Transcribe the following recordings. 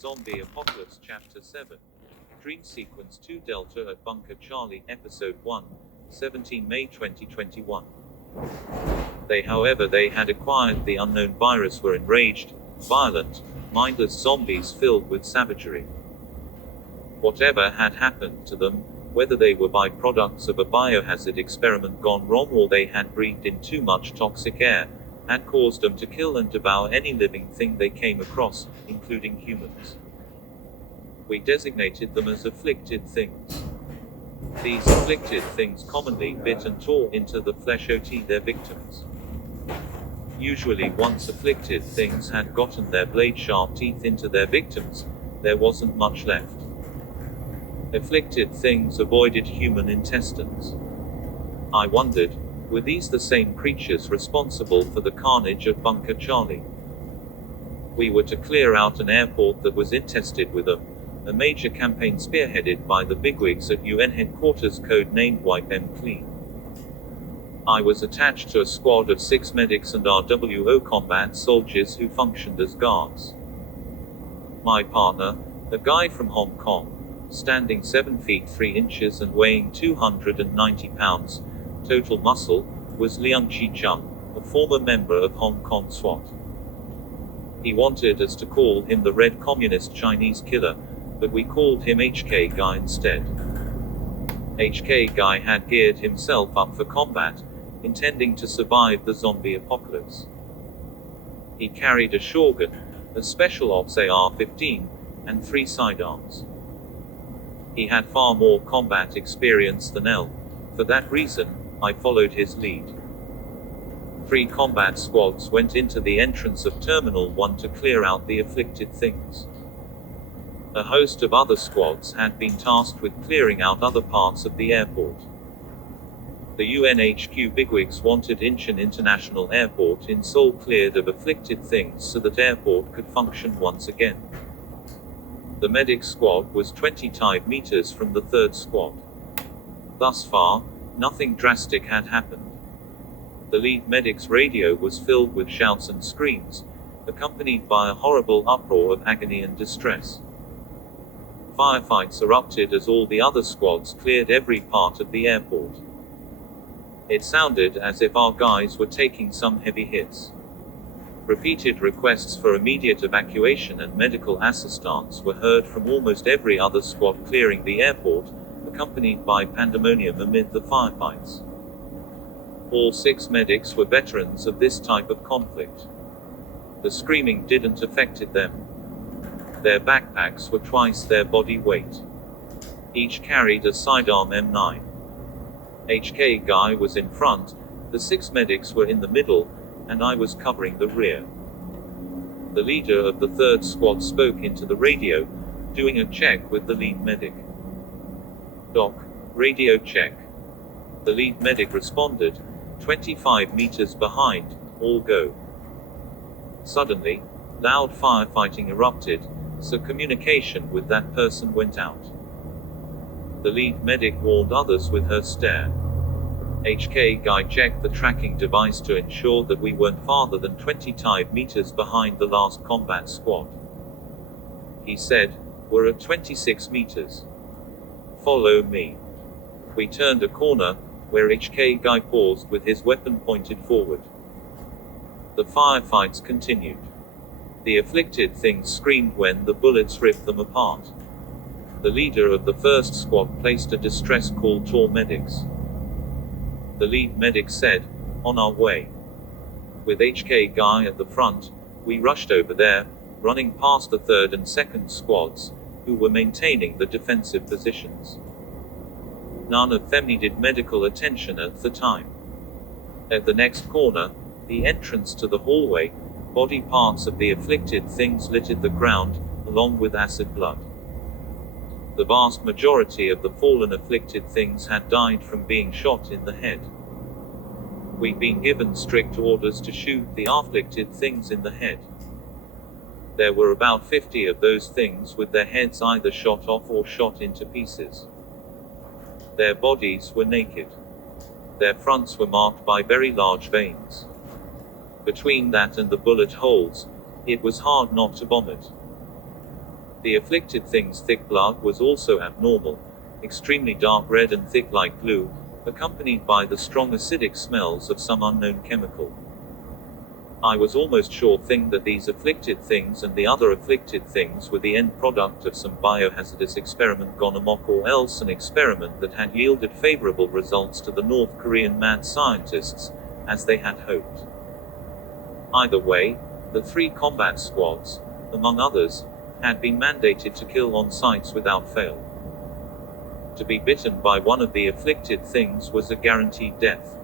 Zombie Apocalypse Chapter 7. Dream Sequence 2 Delta at Bunker Charlie Episode 1, 17 May 2021. However, they had acquired the unknown virus, were enraged, violent, mindless zombies filled with savagery. Whatever had happened to them, whether they were byproducts of a biohazard experiment gone wrong or they had breathed in too much toxic air, had caused them to kill and devour any living thing they came across, including humans. We designated them as afflicted things. These afflicted things commonly bit and tore into the flesh of their victims. Usually, once afflicted things had gotten their blade-sharp teeth into their victims, there wasn't much left. Afflicted things avoided human intestines. I wondered, were these the same creatures responsible for the carnage at Bunker Charlie? We were to clear out an airport that was infested with them, a major campaign spearheaded by the bigwigs at UN headquarters code-named Wipe Them Clean. I was attached to a squad of 6 medics and RWO combat soldiers who functioned as guards. My partner, a guy from Hong Kong, standing 7 feet 3 inches and weighing 290 pounds, total muscle, was Liang Chi-chung, a former member of Hong Kong SWAT. He wanted us to call him the Red Communist Chinese Killer, but we called him HK Guy instead. HK Guy had geared himself up for combat, intending to survive the zombie apocalypse. He carried a shotgun, a Special Ops AR-15, and 3 sidearms. He had far more combat experience than L. For that reason, I followed his lead. 3 combat squads went into the entrance of Terminal 1 to clear out the afflicted things. A host of other squads had been tasked with clearing out other parts of the airport. The UNHQ bigwigs wanted Incheon International Airport in Seoul cleared of afflicted things so that airport could function once again. The medic squad was 25 meters from the 3rd squad. Thus far, nothing drastic had happened. The lead medic's radio was filled with shouts and screams, accompanied by a horrible uproar of agony and distress. Firefights erupted as all the other squads cleared every part of the airport. It sounded as if our guys were taking some heavy hits. Repeated requests for immediate evacuation and medical assistance were heard from almost every other squad clearing the airport, accompanied by pandemonium amid the firefights. All 6 medics were veterans of this type of conflict. The screaming didn't affect them. Their backpacks were twice their body weight. Each carried a sidearm M9. HK Guy was in front, the 6 medics were in the middle, and I was covering the rear. The leader of the 3rd squad spoke into the radio, doing a check with the lead medic. "Doc, radio check." The lead medic responded, 25 meters behind, all go. Suddenly, loud firefighting erupted, so communication with that person went out. The lead medic warned others with her stare. HK Guy checked the tracking device to ensure that we weren't farther than 25 meters behind the last combat squad. He said, "We're at 26 meters. Follow me." We turned a corner, where HK Guy paused with his weapon pointed forward. The firefights continued. The afflicted things screamed when the bullets ripped them apart. The leader of the 1st squad placed a distress call to all medics. The lead medic said, "On our way." With HK Guy at the front, we rushed over there, running past the 3rd and 2nd squads, who were maintaining the defensive positions. None of them needed medical attention at the time. At the next corner, the entrance to the hallway, body parts of the afflicted things littered the ground, along with acid blood. The vast majority of the fallen afflicted things had died from being shot in the head. We'd been given strict orders to shoot the afflicted things in the head. There were about 50 of those things with their heads either shot off or shot into pieces. Their bodies were naked. Their fronts were marked by very large veins. Between that and the bullet holes, it was hard not to vomit. The afflicted thing's thick blood was also abnormal, extremely dark red and thick like glue, accompanied by the strong acidic smells of some unknown chemical. I was almost sure that these afflicted things and the other afflicted things were the end product of some biohazardous experiment gone amok, or else an experiment that had yielded favorable results to the North Korean mad scientists, as they had hoped. Either way, the 3 combat squads, among others, had been mandated to kill on sites without fail. To be bitten by one of the afflicted things was a guaranteed death.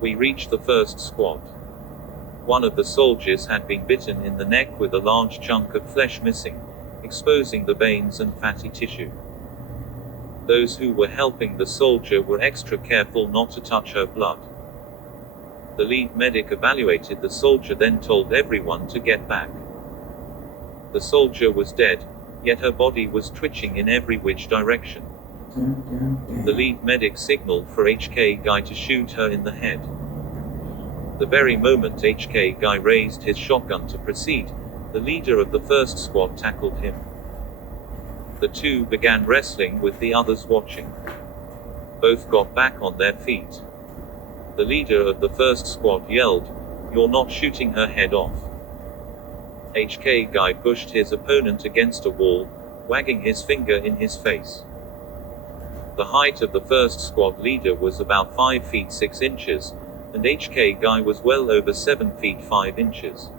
We reached the first squad. One of the soldiers had been bitten in the neck with a large chunk of flesh missing, exposing the veins and fatty tissue. Those who were helping the soldier were extra careful not to touch her blood. The lead medic evaluated the soldier, then told everyone to get back. The soldier was dead, yet her body was twitching in every which direction. The lead medic signaled for HK Guy to shoot her in the head. The very moment HK Guy raised his shotgun to proceed, the leader of the first squad tackled him. The two began wrestling with the others watching. Both got back on their feet. The leader of the first squad yelled, "You're not shooting her head off." HK Guy pushed his opponent against a wall, wagging his finger in his face. The height of the first squad leader was about 5 feet 6 inches, and HK Guy was well over 7 feet 5 inches.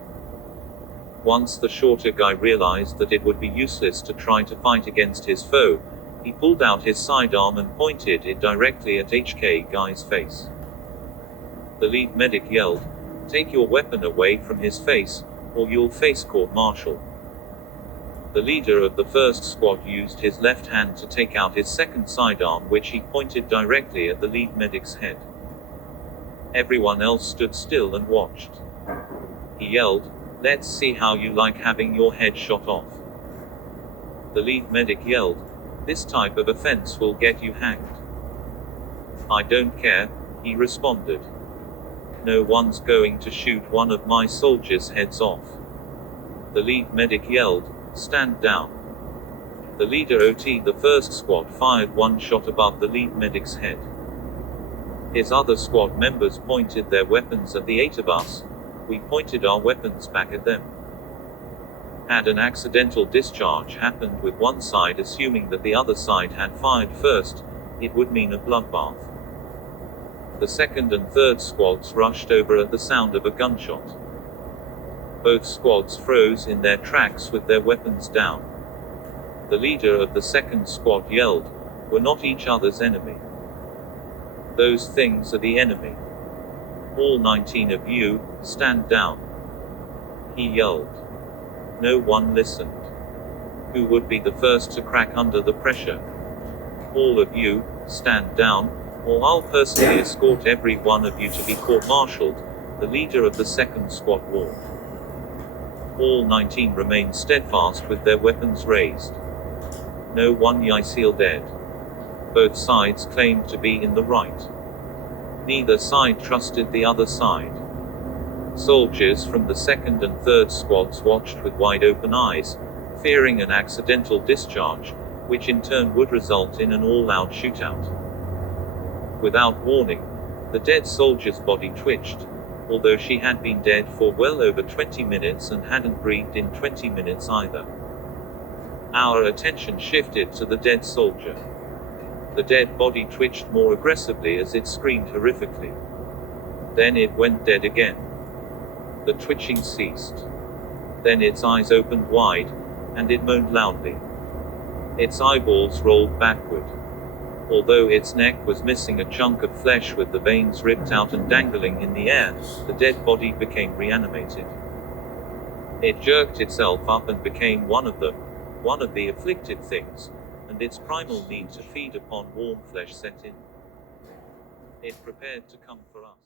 Once the shorter guy realized that it would be useless to try to fight against his foe, he pulled out his sidearm and pointed it directly at HK Guy's face. The lead medic yelled, "Take your weapon away from his face, or you'll face court-martial." The leader of the first squad used his left hand to take out his second sidearm, which he pointed directly at the lead medic's head. Everyone else stood still and watched. He yelled, "Let's see how you like having your head shot off." The lead medic yelled, "This type of offense will get you hanged." "I don't care," he responded. "No one's going to shoot one of my soldiers' heads off." The lead medic yelled, "Stand down." The leader of the first squad fired one shot above the lead medic's head. His other squad members pointed their weapons at the 8 of us. We pointed our weapons back at them. Had an accidental discharge happened with one side, assuming that the other side had fired first, it would mean a bloodbath. The second and third squads rushed over at the sound of a gunshot. Both squads froze in their tracks with their weapons down. The leader of the second squad yelled, "We're not each other's enemy. Those things are the enemy. All 19 of you, stand down." He yelled. No one listened. Who would be the first to crack under the pressure? "All of you, stand down, or I'll personally escort every one of you to be court-martialed," the leader of the second squad warned. All 19 remained steadfast with their weapons raised. No one yelled dead. Both sides claimed to be in the right. Neither side trusted the other side. Soldiers from the second and third squads watched with wide open eyes, fearing an accidental discharge, which in turn would result in an all-out shootout. Without warning, the dead soldier's body twitched, although she had been dead for well over 20 minutes and hadn't breathed in 20 minutes either. Our attention shifted to the dead soldier. The dead body twitched more aggressively as it screamed horrifically. Then it went dead again. The twitching ceased. Then its eyes opened wide, and it moaned loudly. Its eyeballs rolled backward. Although its neck was missing a chunk of flesh with the veins ripped out and dangling in the air, the dead body became reanimated. It jerked itself up and became one of the afflicted things, and its primal need to feed upon warm flesh set in. It prepared to come for us.